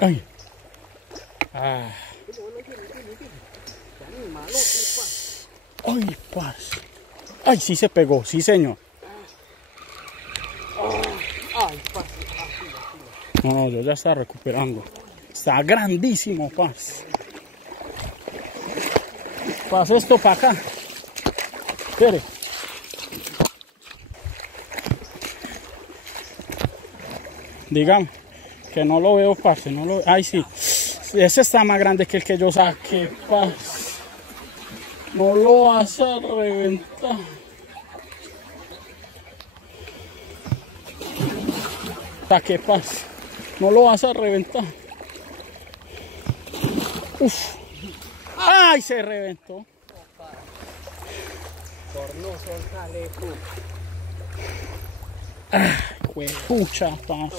Ay. Ah. Ay, parce. Ay, sí se pegó, sí, señor. Ay, parce. No, yo ya está recuperando. Está grandísimo, parce. Pasa esto para acá. Espere. Digamos que no lo veo, parce. No lo... Ay, sí. Ese está más grande que el que yo saqué, parce. No lo vas a reventar. Saqué, parce. No lo vas a reventar. Uf. Ay, se reventó. Sornoso, sale, Ay, pucha, parce.